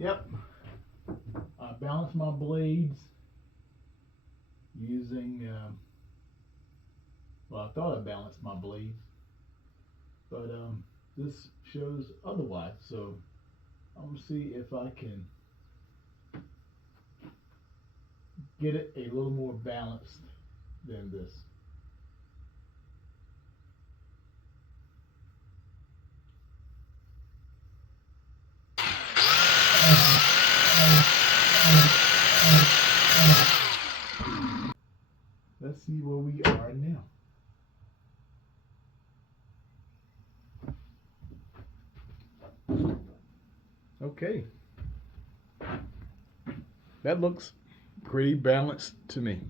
Yep. I balance my blades using, well, I thought I balanced my blades, but this shows otherwise. So I'm going to see if I can get it a little more balanced than this. Let's see where we are now. Okay. That looks pretty balanced to me.